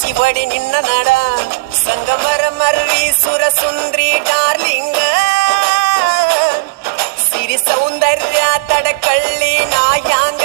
ಬಿಸಿವಡಿ ನಿನ್ನ ನಡ ಸಂಗಮರ ಮರ್ರಿ ಸುರ ಸುಂದ್ರಿ ಡಾರ್ಲಿಂಗ ಸಿರಿ ಸೌಂದರ್ಯ ತಡಕಳ್ಳಿ ನಾ ಹ್ಯಾಂಗ